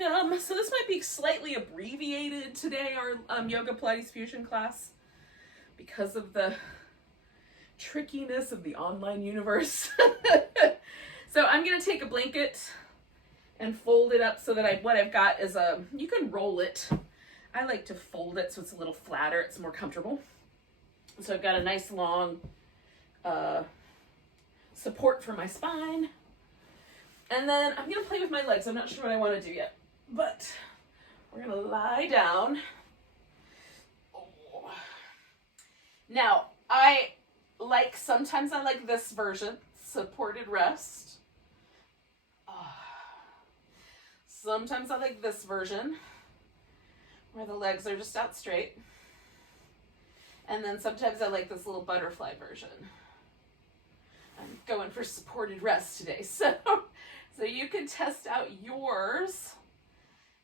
welcome. So this might be slightly abbreviated today, our Yoga Pilates Fusion class, because of the trickiness of the online universe. So I'm going to take a blanket and fold it up so that what I've got is you can roll it. I like to fold it so it's a little flatter, it's more comfortable. So I've got a nice long support for my spine. And then I'm going to play with my legs. I'm not sure what I want to do yet, but we're going to lie down. Oh. Now, sometimes I like this version, supported rest. Sometimes I like this version, where the legs are just out straight. And then sometimes I like this little butterfly version. I'm going for supported rest today, so you can test out yours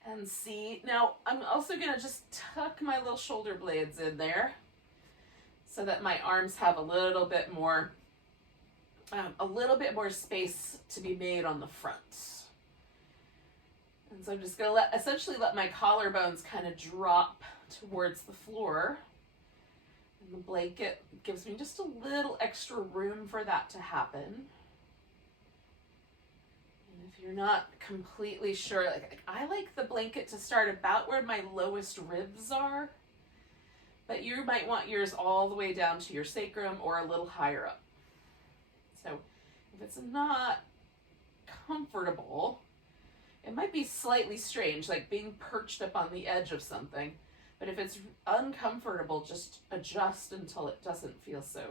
and see. Now, I'm also going to just tuck my little shoulder blades in there so that my arms have a little bit more space to be made on the front. And so I'm just going to essentially let my collarbones kind of drop towards the floor. And the blanket gives me just a little extra room for that to happen. And if you're not completely sure, I like the blanket to start about where my lowest ribs are, but you might want yours all the way down to your sacrum or a little higher up. So if it's not comfortable, it might be slightly strange, like being perched up on the edge of something. But if it's uncomfortable, just adjust until it doesn't feel so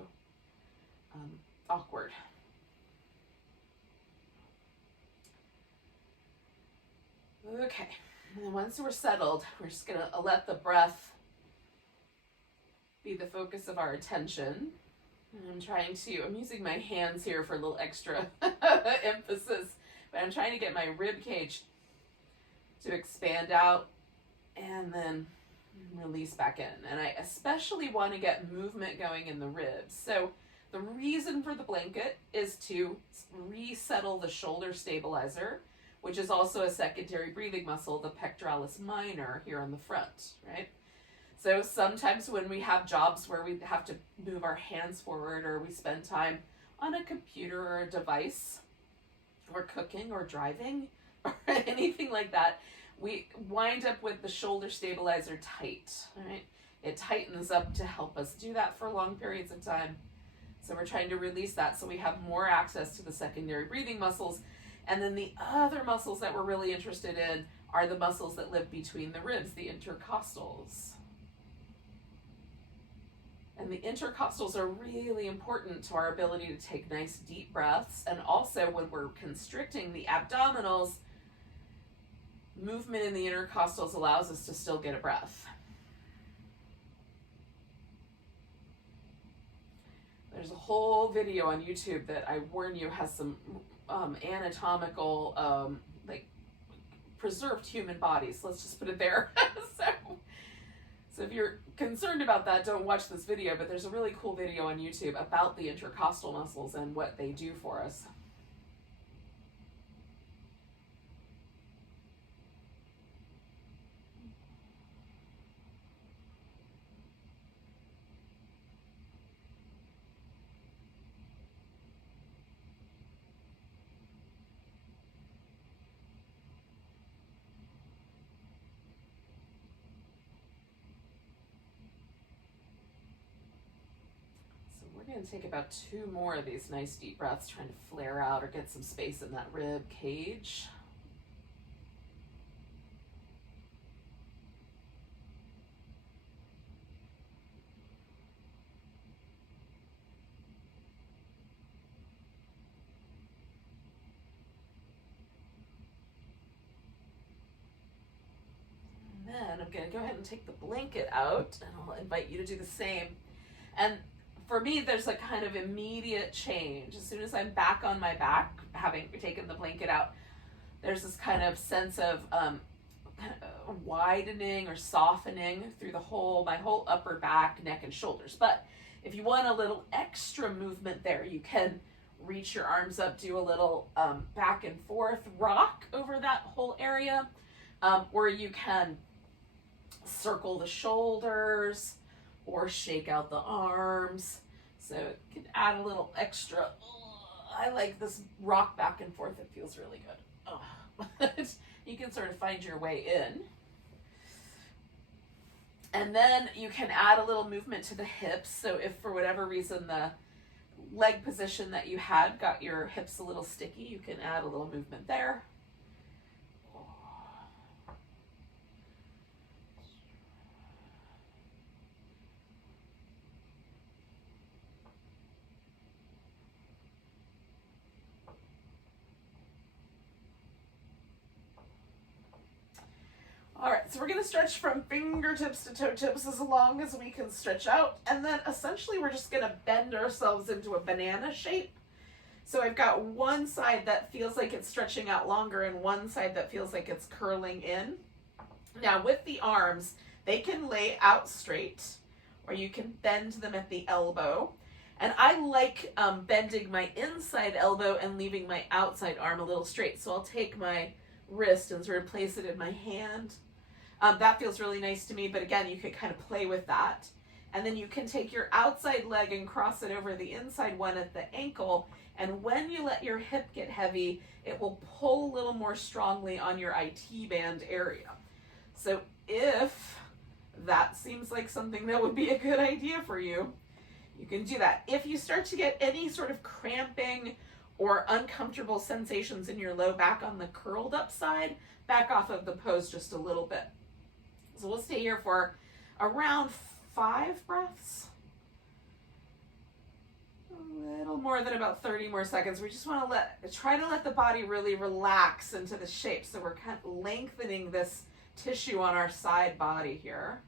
awkward. Okay, and then once we're settled, we're just gonna let the breath be the focus of our attention. And I'm using my hands here for a little extra emphasis, but I'm trying to get my rib cage to expand out and then release back in. And I especially want to get movement going in the ribs. So the reason for the blanket is to resettle the shoulder stabilizer, which is also a secondary breathing muscle, the pectoralis minor here on the front, right? So sometimes when we have jobs where we have to move our hands forward, or we spend time on a computer or a device, or cooking or driving or anything like that, we wind up with the shoulder stabilizer tight, right? It tightens up to help us do that for long periods of time. So we're trying to release that so we have more access to the secondary breathing muscles. And then the other muscles that we're really interested in are the muscles that live between the ribs, the intercostals. And the intercostals are really important to our ability to take nice deep breaths. And also when we're constricting the abdominals, movement in the intercostals allows us to still get a breath. There's a whole video on YouTube that I warn you has some anatomical, preserved human bodies. Let's just put it there. So if you're concerned about that, don't watch this video, but there's a really cool video on YouTube about the intercostal muscles and what they do for us. We're going to take about 2 more of these nice deep breaths, trying to flare out or get some space in that rib cage. And then I'm going to go ahead and take the blanket out, and I'll invite you to do the same. And for me, there's a kind of immediate change. As soon as I'm back on my back, having taken the blanket out, there's this kind of sense of widening or softening through my whole upper back, neck, and shoulders. But if you want a little extra movement there, you can reach your arms up, do a little back and forth rock over that whole area, Or you can circle the shoulders or shake out the arms. So it can add a little extra. I like this rock back and forth. It feels really good. You can sort of find your way in. And then you can add a little movement to the hips. So if for whatever reason the leg position that you had got your hips a little sticky, you can add a little movement there. All right, so we're going to stretch from fingertips to toe tips as long as we can stretch out. And then essentially we're just going to bend ourselves into a banana shape. So I've got one side that feels like it's stretching out longer and one side that feels like it's curling in. Now with the arms, they can lay out straight or you can bend them at the elbow. And I like bending my inside elbow and leaving my outside arm a little straight. So I'll take my wrist and sort of place it in my hand. That feels really nice to me, but again, you could kind of play with that. And then you can take your outside leg and cross it over the inside one at the ankle. And when you let your hip get heavy, it will pull a little more strongly on your IT band area. So if that seems like something that would be a good idea for you, you can do that. If you start to get any sort of cramping or uncomfortable sensations in your low back on the curled up side, back off of the pose just a little bit. So we'll stay here for around 5 breaths. A little more than about 30 more seconds. We just want to try to let the body really relax into the shape. So we're kind of lengthening this tissue on our side body here.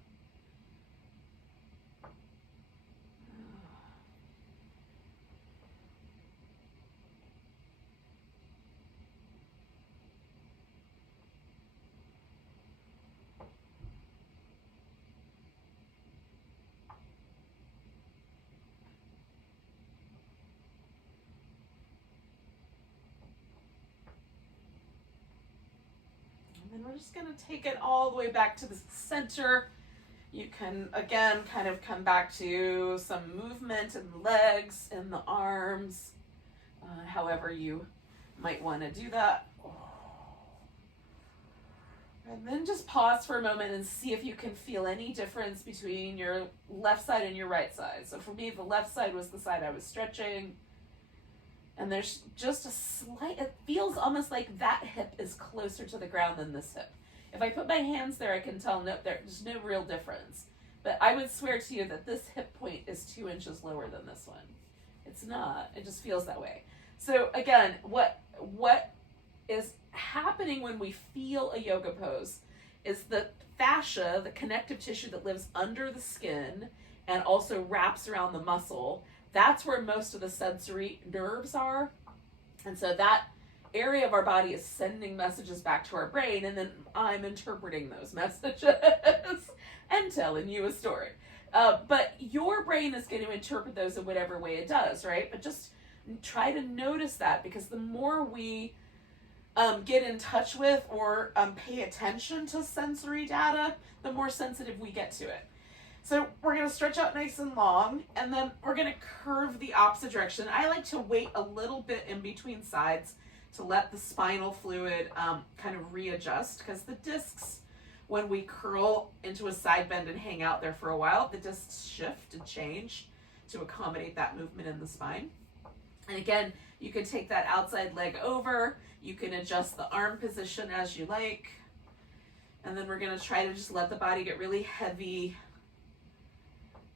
And we're just going to take it all the way back to the center. You can, again, kind of come back to some movement in the legs, in the arms, however you might want to do that. And then just pause for a moment and see if you can feel any difference between your left side and your right side. So for me, the left side was the side I was stretching. And there's just a slight, it feels almost like that hip is closer to the ground than this hip. If I put my hands there, I can tell there's no real difference. But I would swear to you that this hip point is 2 inches lower than this one. It's not, it just feels that way. So again, what is happening when we feel a yoga pose is the fascia, the connective tissue that lives under the skin and also wraps around the muscle. That's where most of the sensory nerves are. And so that area of our body is sending messages back to our brain, and then I'm interpreting those messages and telling you a story. But your brain is going to interpret those in whatever way it does, right? But just try to notice that, because the more we get in touch with or pay attention to sensory data, the more sensitive we get to it. So we're going to stretch out nice and long, and then we're going to curve the opposite direction. I like to wait a little bit in between sides to let the spinal fluid kind of readjust, because the discs, when we curl into a side bend and hang out there for a while, the discs shift and change to accommodate that movement in the spine. And again, you can take that outside leg over. You can adjust the arm position as you like. And then we're going to try to just let the body get really heavy.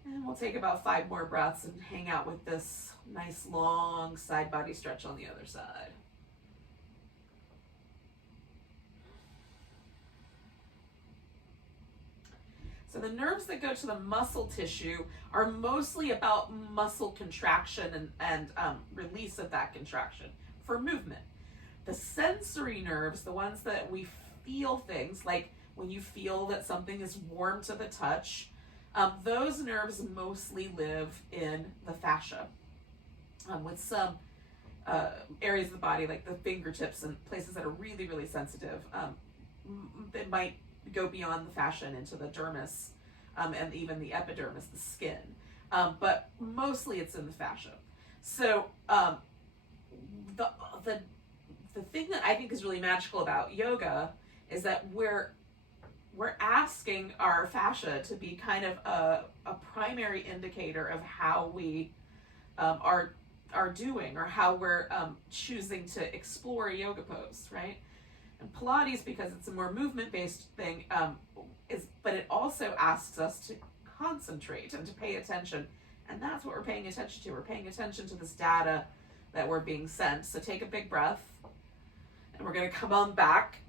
And we'll take about 5 more breaths and hang out with this nice long side body stretch on the other side. So the nerves that go to the muscle tissue are mostly about muscle contraction and release of that contraction for movement. The sensory nerves, the ones that we feel things, like when you feel that something is warm to the touch, those nerves mostly live in the fascia, with some areas of the body, like the fingertips and places that are really, really sensitive, that might go beyond the fascia and into the dermis, and even the epidermis, the skin. But mostly it's in the fascia. So the thing that I think is really magical about yoga is that we're asking our fascia to be kind of a primary indicator of how we are doing, or how we're choosing to explore a yoga pose, right? And Pilates, because it's a more movement-based thing, but it also asks us to concentrate and to pay attention. And that's what we're paying attention to. We're paying attention to this data that we're being sent. So take a big breath, and we're going to come on back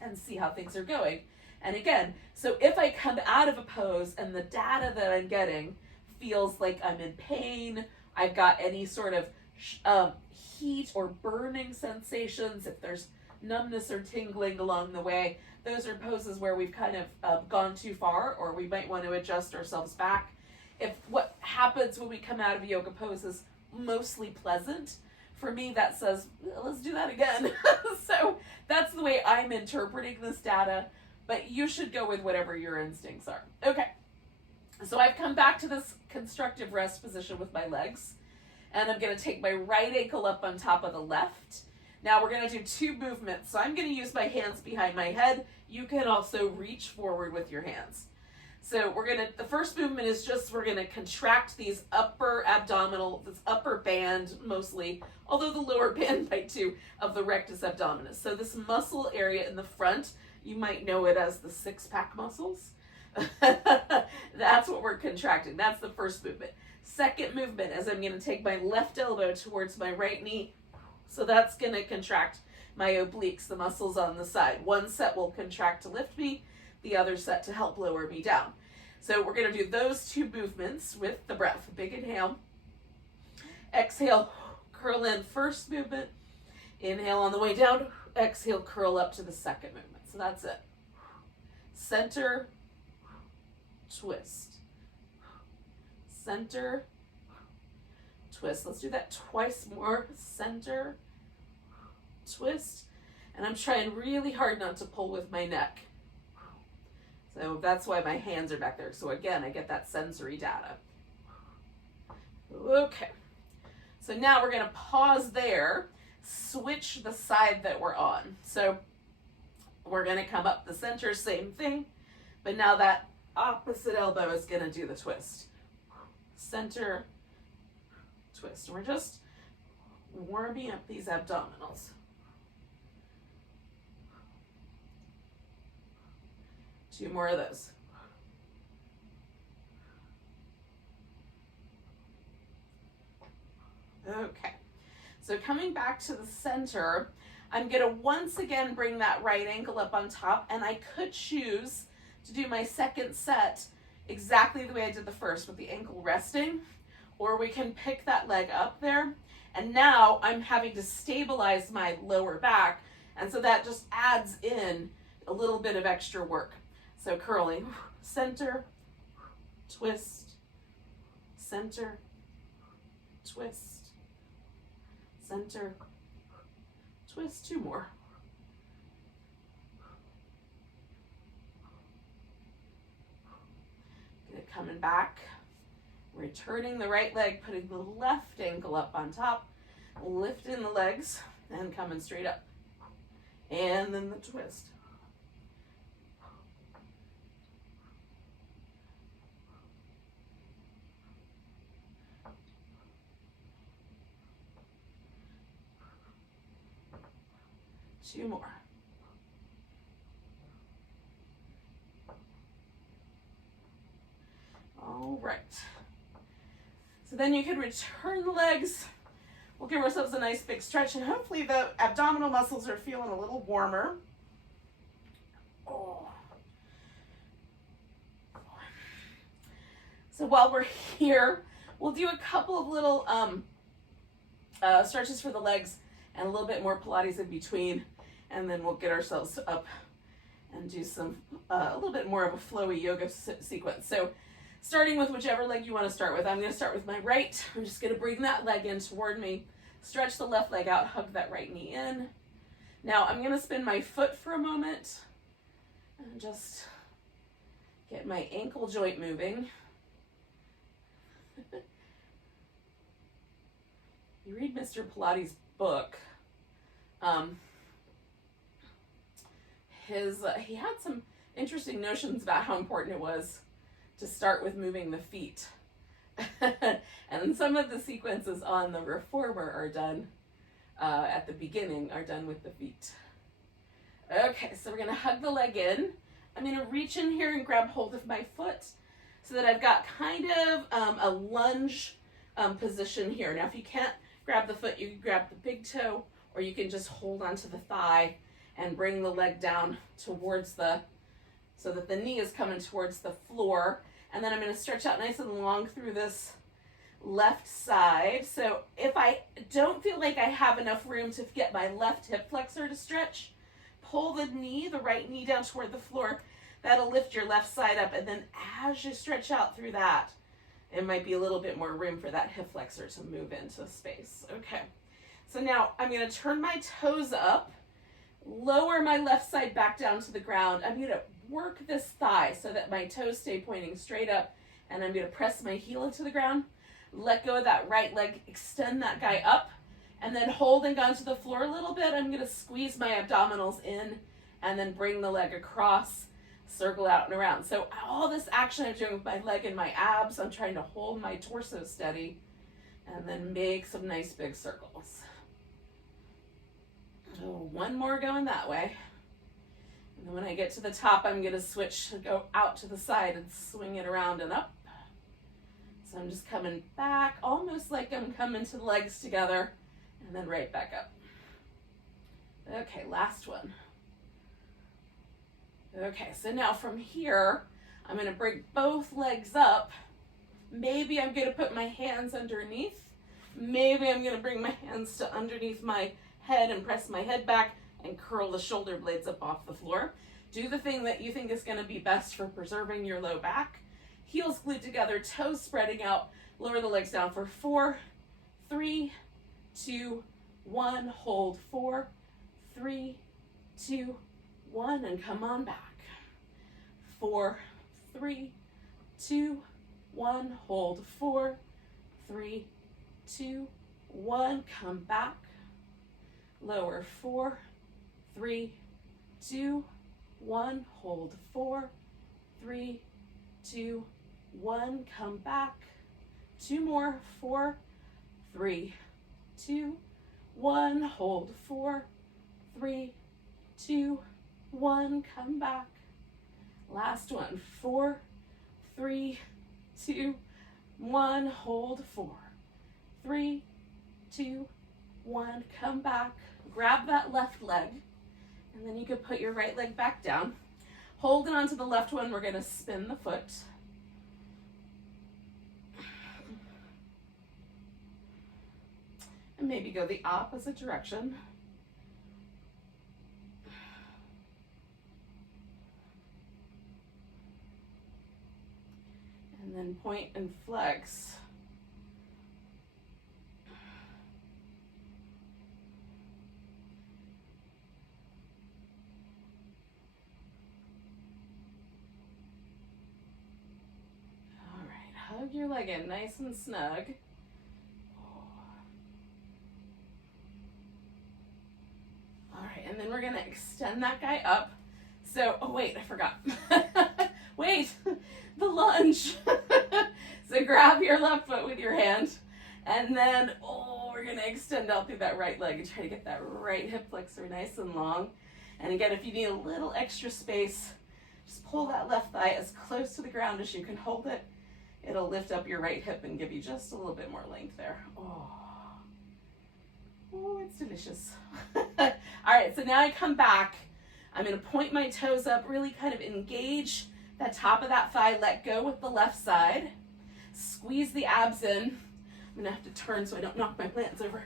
and see how things are going. And again, so if I come out of a pose and the data that I'm getting feels like I'm in pain, I've got any sort of heat or burning sensations, if there's numbness or tingling along the way, those are poses where we've kind of gone too far, or we might want to adjust ourselves back. If what happens when we come out of a yoga pose is mostly pleasant, for me that says, let's do that again. So that's the way I'm interpreting this data, but you should go with whatever your instincts are. Okay, so I've come back to this constructive rest position with my legs, and I'm going to take my right ankle up on top of the left. Now we're going to do two movements. So I'm going to use my hands behind my head. You can also reach forward with your hands. So the first movement is just, we're going to contract these upper abdominal, this upper band mostly, although the lower band might too, of the rectus abdominis. So this muscle area in the front, you might know it as the six-pack muscles. That's what we're contracting. That's the first movement. Second movement is I'm going to take my left elbow towards my right knee. So that's going to contract my obliques, the muscles on the side. One set will contract to lift me, the other set to help lower me down. So we're going to do those two movements with the breath. Big inhale. Exhale, curl in first movement. Inhale on the way down. Exhale, curl up to the second movement. So that's it. Center, twist. Center, twist. Let's do that twice more. Center, twist. And I'm trying really hard not to pull with my neck. So that's why my hands are back there. So again, I get that sensory data. Okay. So now we're going to pause there, switch the side that we're on. So we're going to come up the center, same thing, but now that opposite elbow is going to do the twist. Center, twist. We're just warming up these abdominals. Two more of those. Okay, so coming back to the center, I'm going to once again bring that right ankle up on top, and I could choose to do my second set exactly the way I did the first, with the ankle resting, or we can pick that leg up there, and now I'm having to stabilize my lower back, and so that just adds in a little bit of extra work. So curling, center, twist, center, twist, center, twist. Two more. Good, coming back, returning the right leg, putting the left ankle up on top, lifting the legs, and coming straight up. And then the twist. Two more. All right. So then you can return the legs. We'll give ourselves a nice big stretch, and hopefully the abdominal muscles are feeling a little warmer. Oh. So while we're here, we'll do a couple of little stretches for the legs and a little bit more Pilates in between. And then we'll get ourselves up and do some, a little bit more of a flowy yoga sequence. So starting with whichever leg you want to start with. I'm going to start with my right. I'm just going to bring that leg in toward me. Stretch the left leg out, hug that right knee in. Now I'm gonna spin my foot for a moment and just get my ankle joint moving. You read Mr. Pilates' book, he had some interesting notions about how important it was to start with moving the feet. And some of the sequences on the reformer are done at the beginning, are done with the feet. Okay, so we're gonna hug the leg in. I'm gonna reach in here and grab hold of my foot so that I've got kind of a lunge position here. Now if you can't grab the foot, you can grab the big toe, or you can just hold onto the thigh and bring the leg down towards so that the knee is coming towards the floor. And then I'm gonna stretch out nice and long through this left side. So if I don't feel like I have enough room to get my left hip flexor to stretch, pull the right knee down toward the floor. That'll lift your left side up. And then as you stretch out through that, it might be a little bit more room for that hip flexor to move into space. Okay, so now I'm gonna turn my toes up, lower my left side back down to the ground. I'm gonna work this thigh so that my toes stay pointing straight up, and I'm gonna press my heel into the ground, let go of that right leg, extend that guy up, and then holding onto the floor a little bit, I'm gonna squeeze my abdominals in and then bring the leg across, circle out and around. So all this action I'm doing with my leg and my abs, I'm trying to hold my torso steady and then make some nice big circles. Oh, one more going that way. And then when I get to the top, I'm gonna switch to go out to the side and swing it around and up. So I'm just coming back, almost like I'm coming to the legs together, and then right back up. Okay, last one. Okay, so now from here, I'm gonna bring both legs up. Maybe I'm gonna put my hands underneath. Maybe I'm gonna bring my hands to underneath my head and press my head back and curl the shoulder blades up off the floor. Do the thing that you think is gonna be best for preserving your low back. Heels glued together, toes spreading out. Lower the legs down for 4, 3, 2, 1. Hold 4, 3, 2, 1, and come on back. 4, 3, 2, 1. Hold 4, 3, 2, 1. Come back. Lower 4, 3, 2, 1. Hold 4, 3, 2, 1. Come back. 2 more. 4, 3, 2, 1. Hold 4, 3, 2, 1. Come back. Last one. 4, 3, 2, 1. Hold 4, 3, 2, 1. Come back. Grab that left leg, and then you can put your right leg back down. Holding on to the left one, we're going to spin the foot. And maybe go the opposite direction. And then point and flex. Hug your leg in nice and snug. All right, and then we're gonna extend that guy up. So, oh wait, I forgot. Wait, the lunge. So grab your left foot with your hand, and then, we're gonna extend out through that right leg and try to get that right hip flexor nice and long. And again, if you need a little extra space, just pull that left thigh as close to the ground as you can hold it. It'll lift up your right hip and give you just a little bit more length there. Oh, it's delicious. All right, so now I come back. I'm gonna point my toes up, really kind of engage that top of that thigh, let go with the left side. Squeeze the abs in. I'm gonna have to turn so I don't knock my plants over.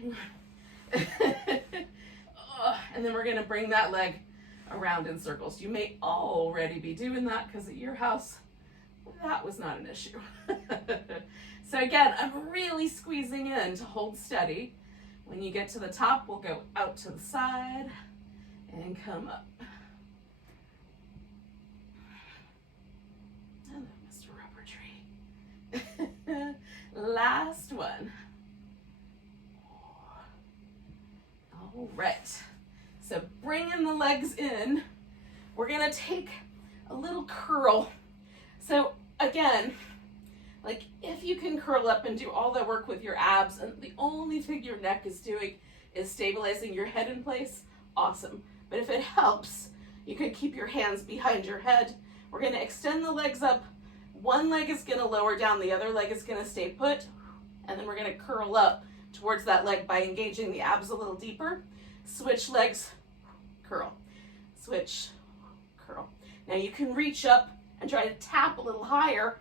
Hang on. And then we're gonna bring that leg around in circles. You may already be doing that because at your house, that was not an issue. So again, I'm really squeezing in to hold steady. When you get to the top, we'll go out to the side and come up. Hello, Mr. Rubber Tree. Last one. All right. So bringing the legs in, we're gonna take a little curl. So again, like if you can curl up and do all the work with your abs and the only thing your neck is doing is stabilizing your head in place, awesome. But if it helps, you can keep your hands behind your head. We're gonna extend the legs up. One leg is gonna lower down, the other leg is gonna stay put, and then we're gonna curl up towards that leg by engaging the abs a little deeper. Switch legs, curl, switch, curl. Now you can reach up and try to tap a little higher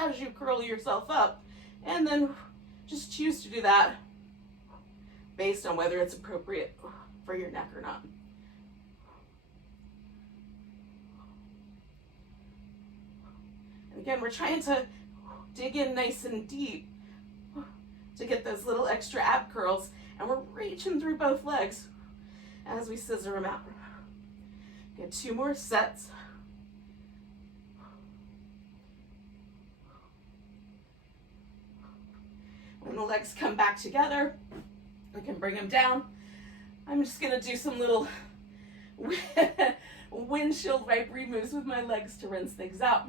as you curl yourself up, and then just choose to do that based on whether it's appropriate for your neck or not. And again, we're trying to dig in nice and deep to get those little extra ab curls, and we're reaching through both legs as we scissor them out. Get 2 more sets. When the legs come back together, we can bring them down. I'm just gonna do some little windshield wiper moves with my legs to rinse things out.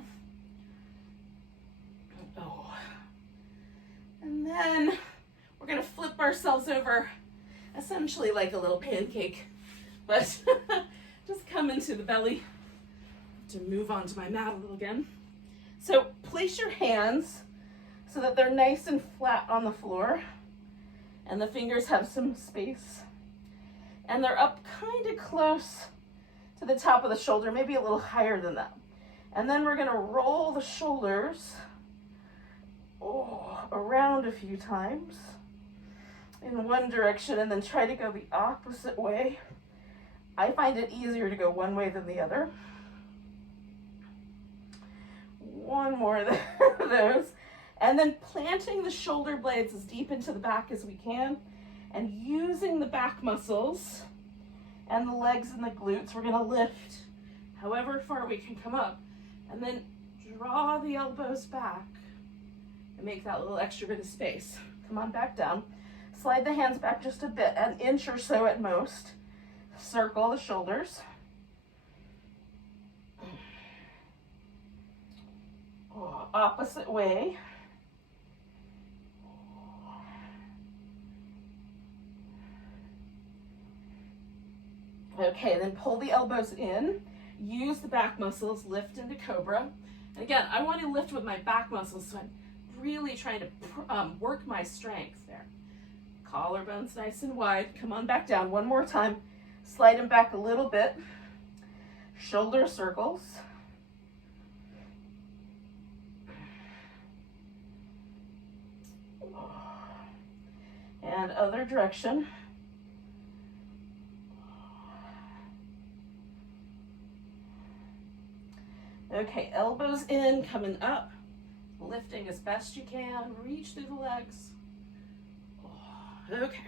Oh. And then we're gonna flip ourselves over, essentially like a little pancake, but just come into the belly to move onto my mat a little again. So place your hands so that they're nice and flat on the floor and the fingers have some space. And they're up kind of close to the top of the shoulder, maybe a little higher than that. And then we're gonna roll the shoulders around a few times in one direction and then try to go the opposite way. I find it easier to go one way than the other. One more of those. And then planting the shoulder blades as deep into the back as we can and using the back muscles and the legs and the glutes. We're gonna lift however far we can come up and then draw the elbows back and make that little extra bit of space. Come on back down. Slide the hands back just a bit, an inch or so at most. Circle the shoulders. Opposite way. Okay, then pull the elbows in. Use the back muscles, lift into cobra. And again, I want to lift with my back muscles, so I'm really trying to work my strength there. Collarbones nice and wide. Come on back down one more time. Slide them back a little bit. Shoulder circles. And other direction. Okay, elbows in, coming up, lifting as best you can, reach through the legs. Okay,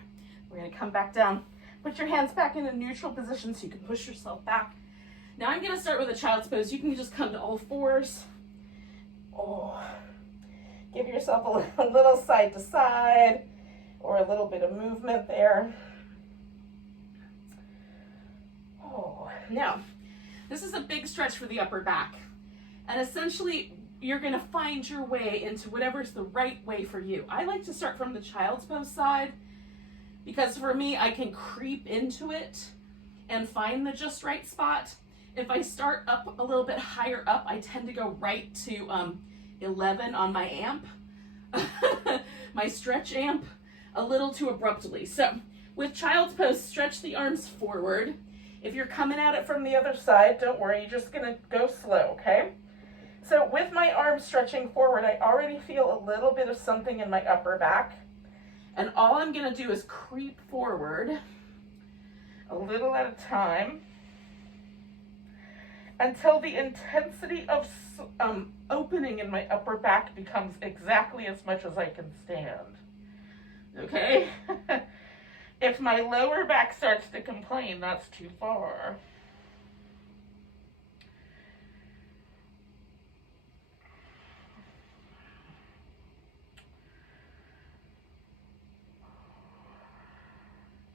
we're gonna come back down. Put your hands back in a neutral position so you can push yourself back. Now I'm gonna start with a child's pose. You can just come to all fours. Give yourself a little side to side or a little bit of movement there. Now, this is a big stretch for the upper back. And essentially, you're gonna find your way into whatever's the right way for you. I like to start from the child's pose side because for me, I can creep into it and find the just right spot. If I start up a little bit higher up, I tend to go right to 11 on my amp, my stretch amp, a little too abruptly. So with child's pose, stretch the arms forward. If you're coming at it from the other side, don't worry, you're just gonna go slow, okay? So with my arms stretching forward, I already feel a little bit of something in my upper back. And all I'm gonna do is creep forward a little at a time until the intensity of opening in my upper back becomes exactly as much as I can stand. Okay? If my lower back starts to complain, that's too far.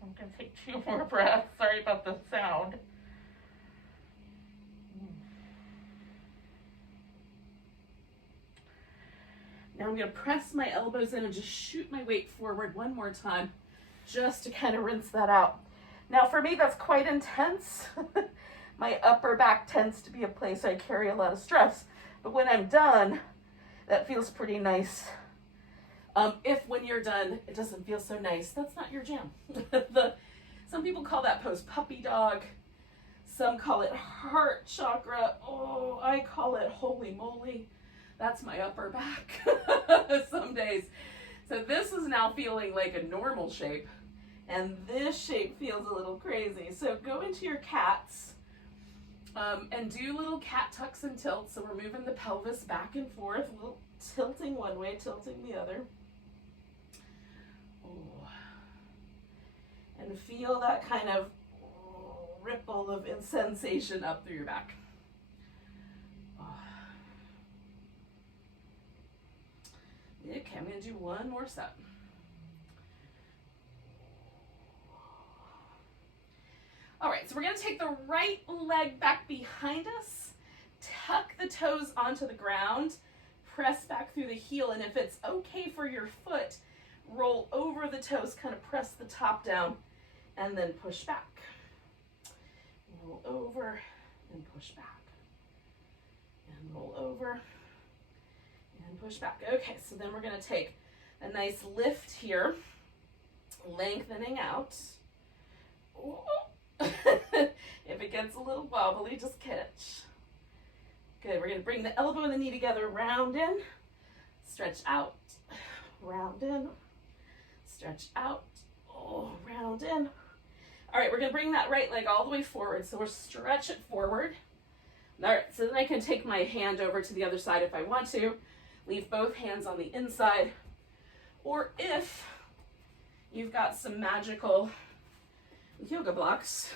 I'm going to take 2 more breaths. Sorry about the sound. Now I'm going to press my elbows in and just shoot my weight forward one more time, just to kind of rinse that out. Now for me, that's quite intense. My upper back tends to be a place I carry a lot of stress, but when I'm done, that feels pretty nice. If when you're done, it doesn't feel so nice, that's not your jam. Some people call that pose puppy dog. Some call it heart chakra. Oh, I call it holy moly. That's my upper back some days. So this is now feeling like a normal shape, and this shape feels a little crazy. So go into your cats and do little cat tucks and tilts. So we're moving the pelvis back and forth, a little tilting one way, tilting the other. Oh. And feel that kind of ripple of sensation up through your back. Okay, I'm going to do one more set. All right, so we're going to take the right leg back behind us, tuck the toes onto the ground, press back through the heel, and if it's okay for your foot, roll over the toes, kind of press the top down, and then push back. Roll over and push back. And roll over and push back. Okay, so then we're going to take a nice lift here, lengthening out. If it gets a little wobbly, just catch. Good, we're going to bring the elbow and the knee together, round in, stretch out, round in, stretch out, round in. All right, we're going to bring that right leg all the way forward, so we'll stretch it forward. All right, so then I can take my hand over to the other side if I want to. Leave both hands on the inside. Or if you've got some magical yoga blocks,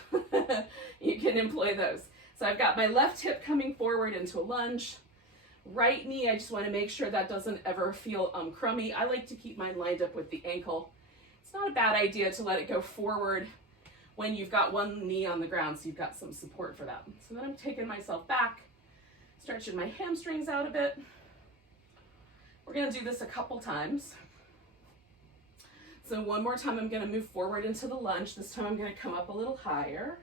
you can employ those. So I've got my left hip coming forward into a lunge. Right knee, I just want to make sure that doesn't ever feel crummy. I like to keep mine lined up with the ankle. It's not a bad idea to let it go forward when you've got one knee on the ground, so you've got some support for that. So then I'm taking myself back, stretching my hamstrings out a bit. We're going to do this a couple times. So one more time, I'm going to move forward into the lunge. This time I'm going to come up a little higher.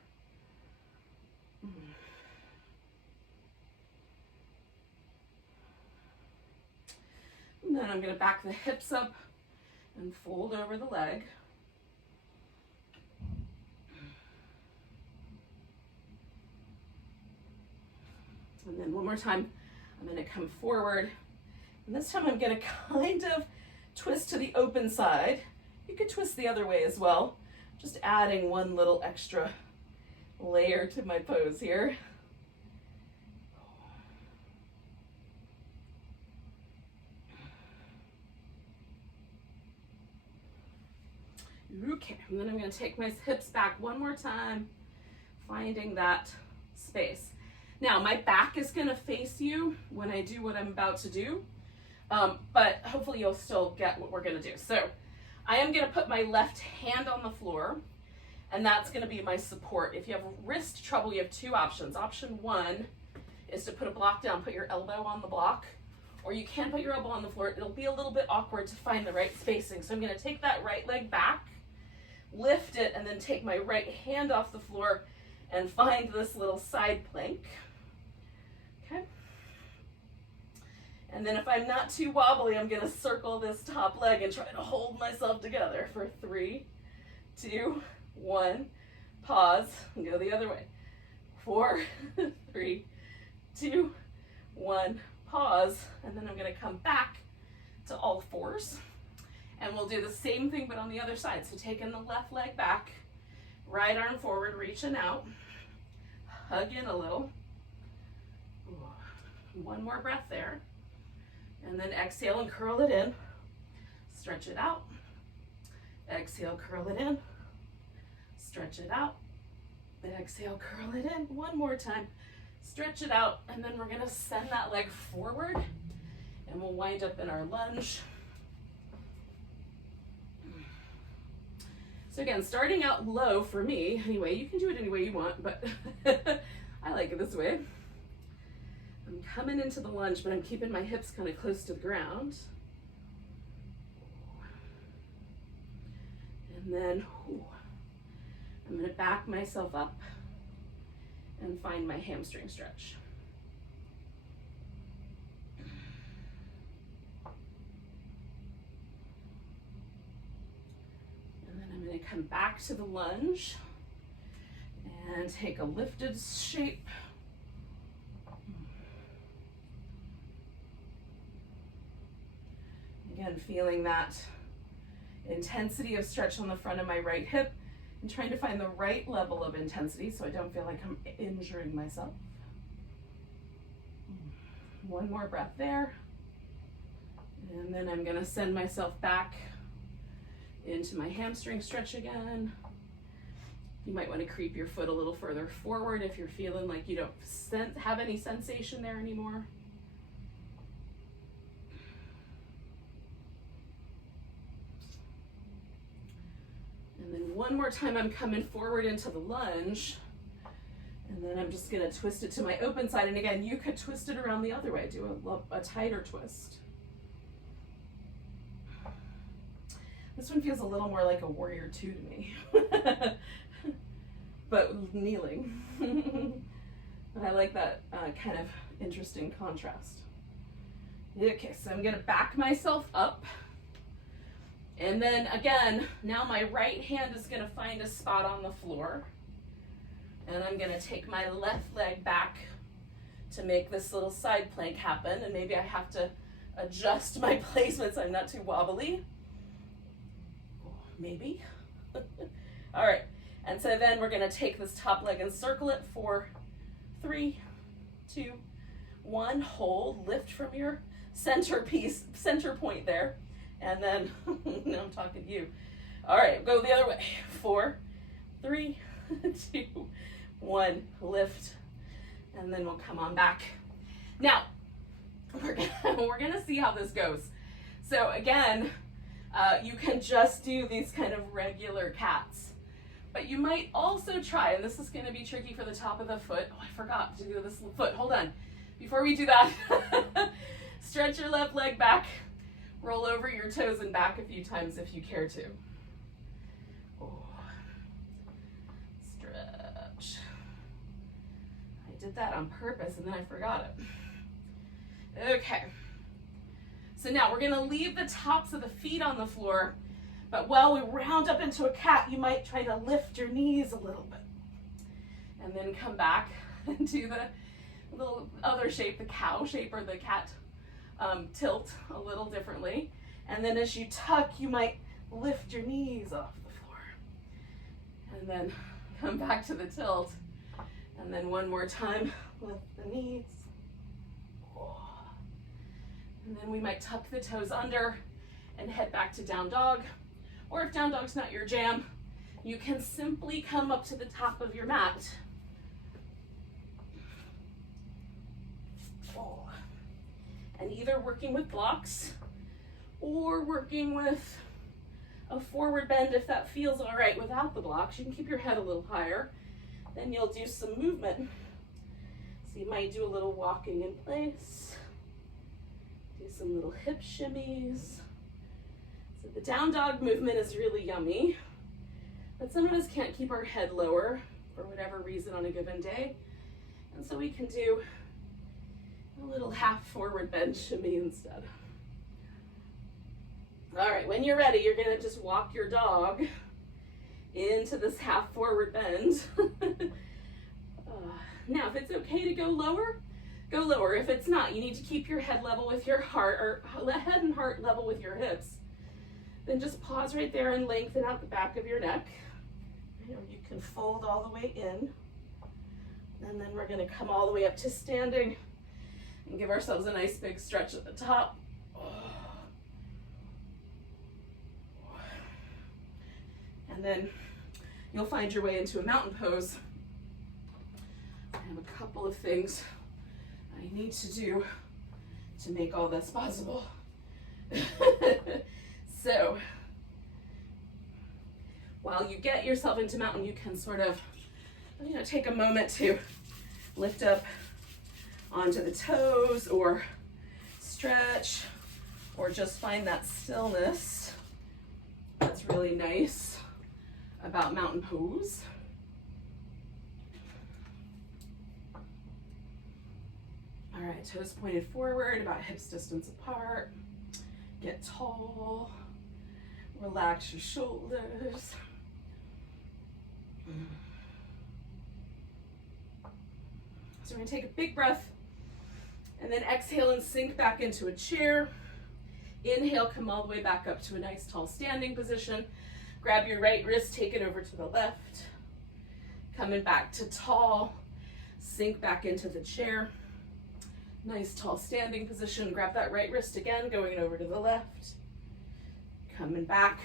And then I'm going to back the hips up and fold over the leg. And then one more time, I'm going to come forward. And this time I'm going to kind of twist to the open side. You could twist the other way as well. Just adding one little extra layer to my pose here. Okay, and then I'm going to take my hips back one more time, finding that space. Now, my back is going to face you when I do what I'm about to do, but hopefully you'll still get what we're going to do. So I am going to put my left hand on the floor, and that's going to be my support. If you have wrist trouble, you have two options. Option one is to put a block down, put your elbow on the block, or you can put your elbow on the floor. It'll be a little bit awkward to find the right spacing. So I'm going to take that right leg back, lift it, and then take my right hand off the floor and find this little side plank. Okay. And then if I'm not too wobbly, I'm going to circle this top leg and try to hold myself together for 3, 2, 1. Pause and go the other way. 4, 3, 2, 1. Pause. And then I'm going to come back to all fours. And we'll do the same thing, but on the other side. So taking the left leg back, right arm forward, reaching out, hug in a little. One more breath there. And then exhale and curl it in. Stretch it out. Exhale, curl it in. Stretch it out. Exhale, curl it in. One more time. Stretch it out, and then we're gonna send that leg forward, and we'll wind up in our lunge. So again, starting out low for me, anyway, you can do it any way you want, but I like it this way. I'm coming into the lunge, but I'm keeping my hips kind of close to the ground. And then I'm going to back myself up and find my hamstring stretch. And then I'm going to come back to the lunge and take a lifted shape. Again, feeling that intensity of stretch on the front of my right hip and trying to find the right level of intensity so I don't feel like I'm injuring myself. One more breath there. And then I'm gonna send myself back into my hamstring stretch again. You might want to creep your foot a little further forward if you're feeling like you don't have any sensation there anymore. And then one more time, I'm coming forward into the lunge. And then I'm just gonna twist it to my open side. And again, you could twist it around the other way, do a tighter twist. This one feels a little more like a warrior two to me, but kneeling. I like that kind of interesting contrast. Okay, so I'm gonna back myself up. And then again, now my right hand is gonna find a spot on the floor. And I'm gonna take my left leg back to make this little side plank happen. And maybe I have to adjust my placement so I'm not too wobbly. Maybe. All right, and so then we're gonna take this top leg and circle it for 3, 2, 1. Hold, lift from your center point there. And then, now I'm talking to you. All right, go the other way. 4, 3, 2, 1, lift. And then we'll come on back. Now, we're gonna see how this goes. So again, you can just do these kind of regular cats. But you might also try, and this is gonna be tricky for the top of the foot. Oh, I forgot to do this foot, hold on. Before we do that, stretch your left leg back. Roll over your toes and back a few times if you care to. Oh. Stretch. I did that on purpose and then I forgot it. Okay. So now we're gonna leave the tops of the feet on the floor, but while we round up into a cat, you might try to lift your knees a little bit. And then come back and do the little other shape, the cow shape or the cat tilt a little differently. And then as you tuck, you might lift your knees off the floor. And then come back to the tilt. And then one more time, lift the knees. And then we might tuck the toes under and head back to down dog. Or if down dog's not your jam, you can simply come up to the top of your mat. And either working with blocks or working with a forward bend if that feels all right without the blocks. You can keep your head a little higher. Then you'll do some movement. So you might do a little walking in place. Do some little hip shimmies. So the down dog movement is really yummy. But some of us can't keep our head lower for whatever reason on a given day. And so we can do a little half forward bend shimmy instead. All right, when you're ready, you're gonna just walk your dog into this half forward bend. Now, if it's okay to go lower, go lower. If it's not, you need to keep your head level with your heart, or head and heart level with your hips. Then just pause right there and lengthen out the back of your neck. You can fold all the way in. And then we're gonna come all the way up to standing and give ourselves a nice big stretch at the top. And then you'll find your way into a mountain pose. I have a couple of things I need to do to make all this possible. So, while you get yourself into mountain, you can sort of, take a moment to lift up onto the toes or stretch or just find that stillness that's really nice about mountain pose. All right, toes pointed forward, about hips distance apart. Get tall. Relax your shoulders. So we're gonna take a big breath and then exhale and sink back into a chair. Inhale, come all the way back up to a nice tall standing position. Grab your right wrist, take it over to the left. Coming back to tall, sink back into the chair. Nice tall standing position. Grab that right wrist again, going over to the left. Coming back,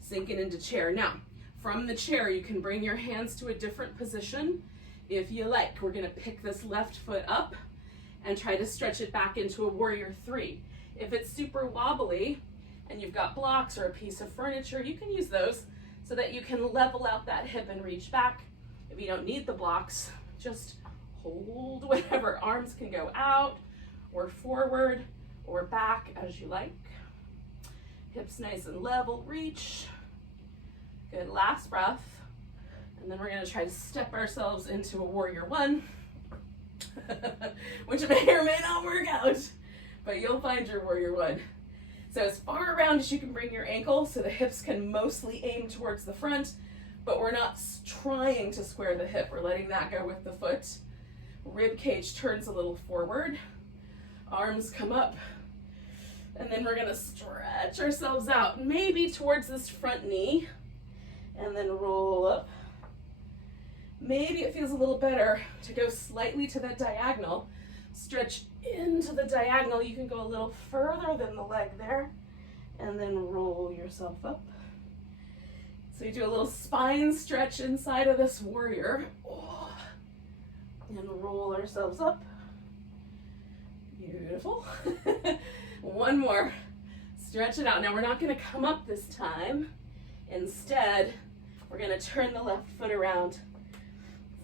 sinking into chair. Now, from the chair, you can bring your hands to a different position if you like. We're gonna pick this left foot up and try to stretch it back into a warrior three. If it's super wobbly and you've got blocks or a piece of furniture, you can use those so that you can level out that hip and reach back. If you don't need the blocks, just hold whatever. Arms can go out or forward or back as you like. Hips nice and level, reach. Good, last breath. And then we're gonna try to step ourselves into a warrior one, which may or may not work out, but you'll find your warrior one. So as far around as you can bring your ankle so the hips can mostly aim towards the front, but we're not trying to square the hip. We're letting that go with the foot. Rib cage turns a little forward. Arms come up. And then we're gonna stretch ourselves out, maybe towards this front knee, and then roll up. Maybe it feels a little better to go slightly to the diagonal. Stretch into the diagonal. You can go a little further than the leg there, and then roll yourself up. So you do a little spine stretch inside of this warrior. And roll ourselves up. Beautiful. One more. Stretch it out. Now we're not going to come up this time. Instead, we're going to turn the left foot around.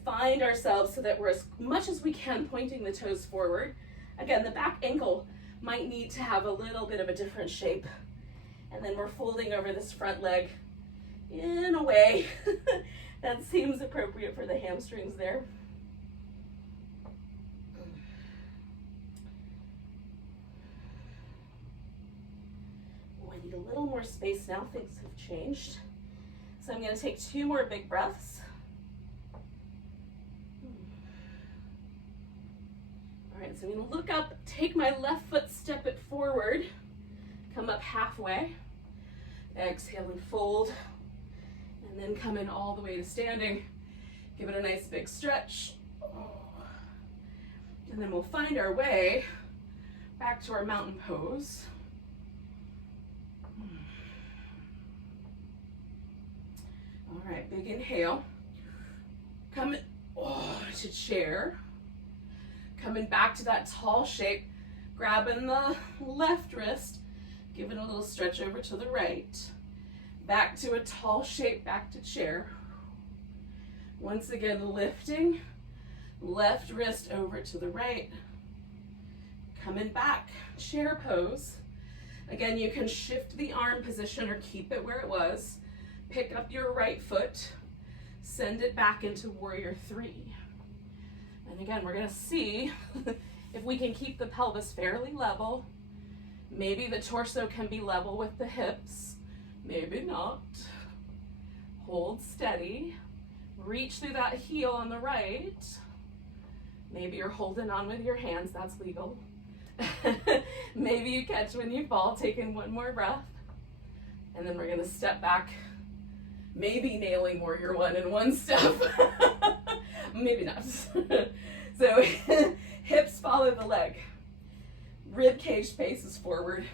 Find ourselves so that we're as much as we can pointing the toes forward. Again, the back ankle might need to have a little bit of a different shape. And then we're folding over this front leg in a way that seems appropriate for the hamstrings there. I need a little more space now. Things have changed. So I'm going to take 2 more big breaths. All right, so I'm going to look up, take my left foot, step it forward, come up halfway, exhale and fold, and then come in all the way to standing. Give it a nice big stretch. And then we'll find our way back to our mountain pose. All right, big inhale. Come to chair. Coming back to that tall shape, grabbing the left wrist, giving a little stretch over to the right. Back to a tall shape, back to chair. Once again, lifting, left wrist over to the right. Coming back, chair pose. Again, you can shift the arm position or keep it where it was. Pick up your right foot, send it back into warrior three. And again, we're gonna see if we can keep the pelvis fairly level. Maybe the torso can be level with the hips, maybe not. Hold steady, reach through that heel on the right. Maybe you're holding on with your hands, that's legal. Maybe you catch when you fall, taking one more breath. And then we're gonna step back, maybe nailing warrior one in one step. Maybe not. So hips follow the leg. Rib cage faces forward.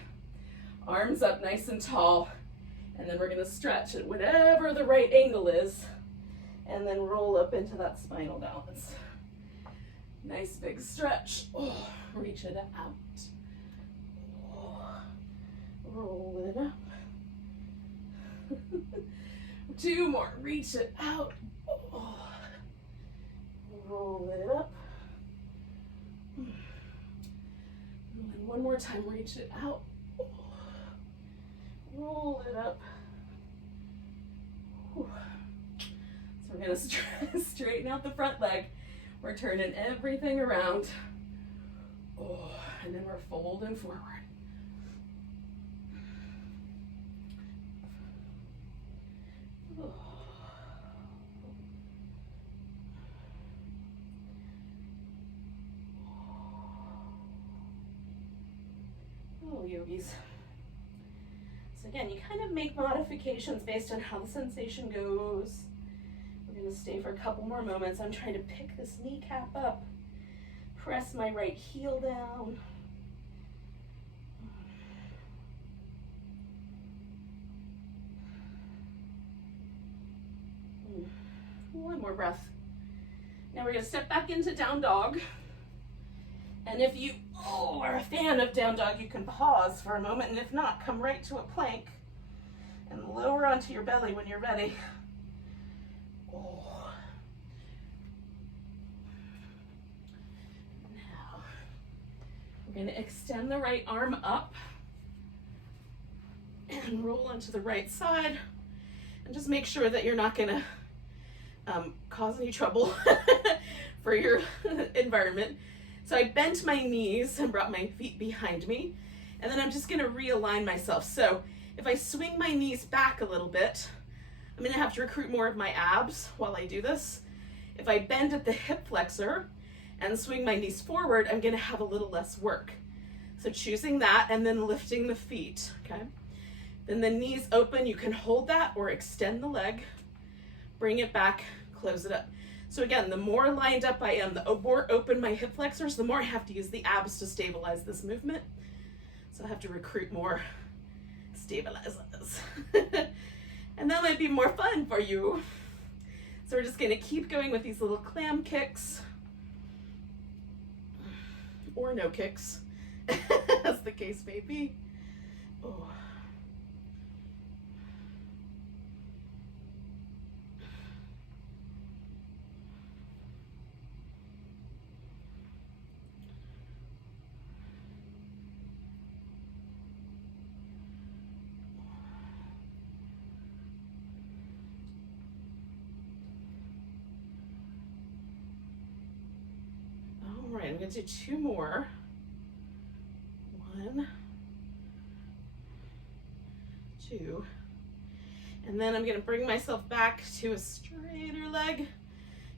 Arms up nice and tall. And then we're gonna stretch at whatever the right angle is, and then roll up into that spinal balance. Nice big stretch. Oh, reach it out. Oh, roll it up. 2 more. Reach it out. Oh, roll it up. And then 1 more time. Reach it out. Oh, roll it up. Whew. So we're going to straighten out the front leg. We're turning everything around. Oh, and then we're folding forward. Oh. Oh, yogis. So again, you kind of make modifications based on how the sensation goes. We're going to stay for a couple more moments. I'm trying to pick this kneecap up, press my right heel down. One more breath. Now we're going to step back into down dog. And if you are a fan of down dog, you can pause for a moment, and if not, come right to a plank and lower onto your belly when you're ready. Oh. Now, we're going to extend the right arm up and roll onto the right side, and just make sure that you're not going to cause any trouble for your environment. So I bent my knees and brought my feet behind me, and then I'm just going to realign myself. So if I swing my knees back a little bit, I'm going to have to recruit more of my abs while I do this. If I bend at the hip flexor and swing my knees forward, I'm going to have a little less work. So choosing that and then lifting the feet, okay? Then the knees open, you can hold that or extend the leg, bring it back, close it up. So again, the more lined up I am, the more open my hip flexors, the more I have to use the abs to stabilize this movement. So I have to recruit more stabilizers. And that might be more fun for you. So we're just gonna keep going with these little clam kicks, or no kicks, as the case may be. Oh. All right, I'm gonna do 2 more. 1, 2, and then I'm gonna bring myself back to a straighter leg.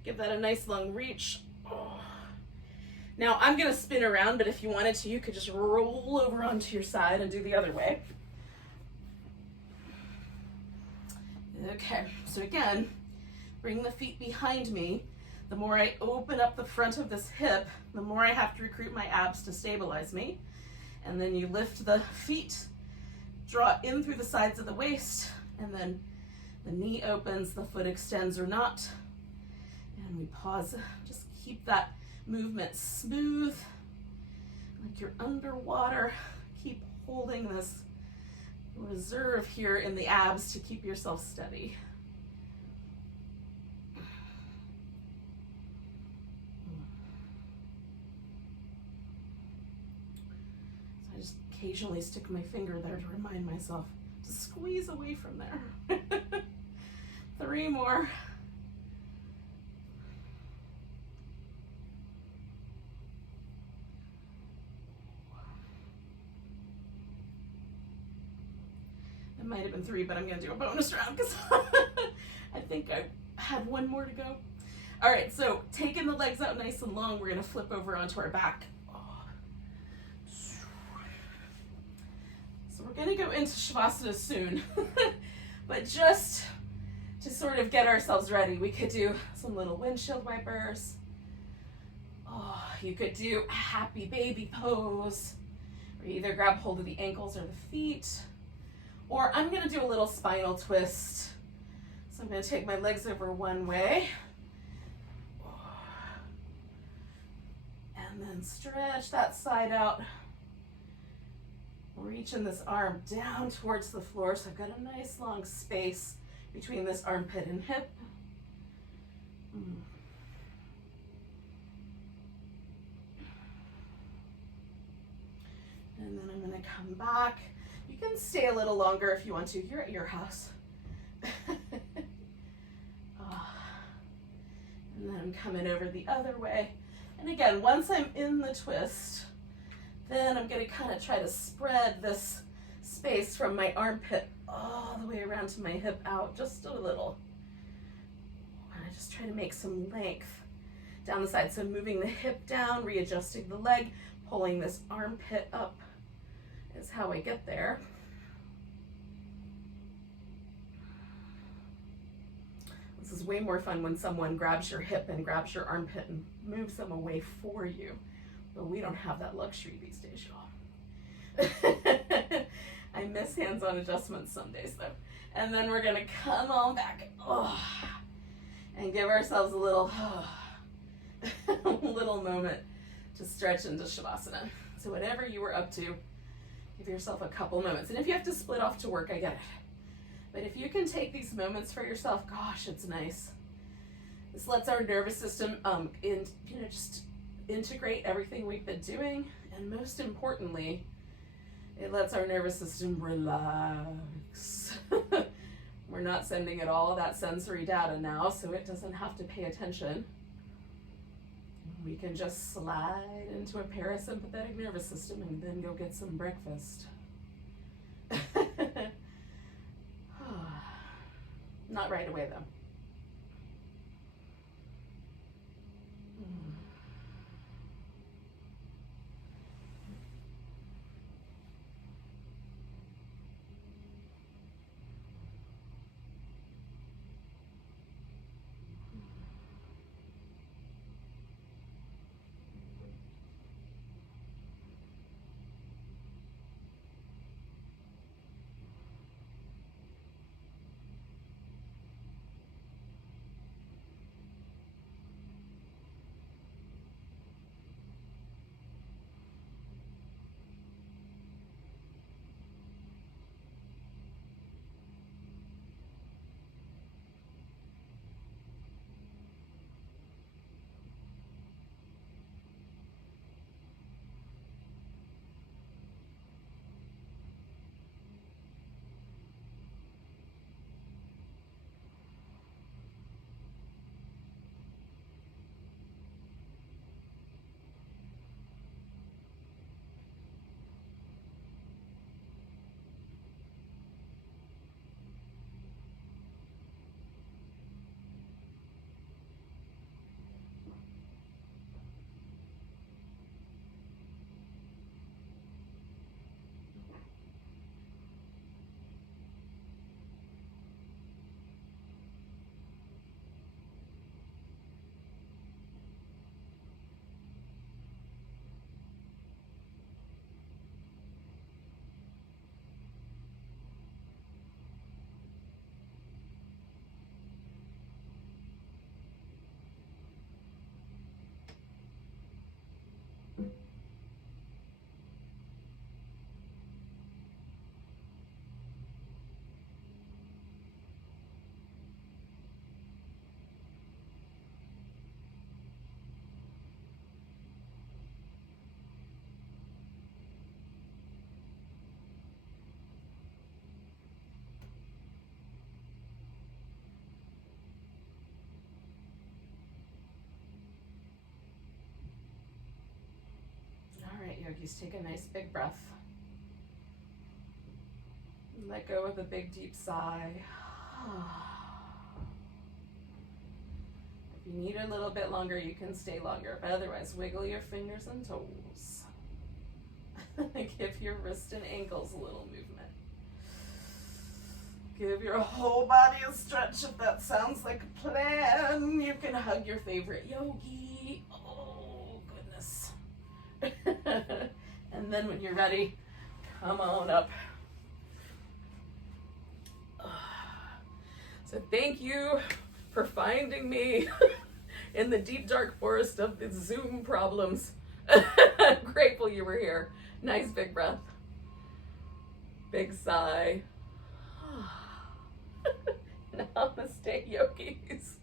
Give that a nice long reach. Oh. Now I'm gonna spin around, but if you wanted to, you could just roll over onto your side and do the other way. Okay, so again, bring the feet behind me. The more I open up the front of this hip, the more I have to recruit my abs to stabilize me. And then you lift the feet, draw in through the sides of the waist, and then the knee opens, the foot extends or not. And we pause. Just keep that movement smooth, like you're underwater. Keep holding this reserve here in the abs to keep yourself steady. Occasionally stick my finger there to remind myself to squeeze away from there. 3 more. It might have been 3, but I'm going to do a bonus round because I think I had 1 more to go. All right, so taking the legs out nice and long, we're going to flip over onto our back. We're going to go into Shavasana soon, but just to sort of get ourselves ready, we could do some little windshield wipers. Oh, you could do a happy baby pose, where you either grab hold of the ankles or the feet, Or I'm gonna do a little spinal twist. So I'm gonna take my legs over one way. And then stretch that side out. Reaching this arm down towards the floor, so I've got a nice long space between this armpit and hip. And then I'm going to come back. You can stay a little longer if you want to. You're at your house. And then I'm coming over the other way. And again, once I'm in the twist, then I'm going to kind of try to spread this space from my armpit all the way around to my hip out just a little. And I just try to make some length down the side. So moving the hip down, readjusting the leg, pulling this armpit up is how I get there. This is way more fun when someone grabs your hip and grabs your armpit and moves them away for you. But we don't have that luxury these days, y'all. I miss hands-on adjustments some days though. And then we're gonna come on back, and give ourselves a little, little moment to stretch into Shavasana. So whatever you were up to, give yourself a couple moments. And if you have to split off to work, I get it. But if you can take these moments for yourself, gosh, it's nice. This lets our nervous system, just integrate everything we've been doing, and most importantly, it lets our nervous system relax. We're not sending it all that sensory data now, so it doesn't have to pay attention. We can just slide into a parasympathetic nervous system and then go get some breakfast. Not right away though. Yogis, take a nice big breath. Let go with a big deep sigh. If you need a little bit longer, you can stay longer, but otherwise wiggle your fingers and toes. Give your wrists and ankles a little movement. Give your whole body a stretch if that sounds like a plan. You can hug your favorite yogi. Oh, goodness. And then when you're ready, come on up. So thank you for finding me in the deep dark forest of the Zoom problems. I'm grateful you were here. Nice big breath. Big sigh. Namaste, yogis.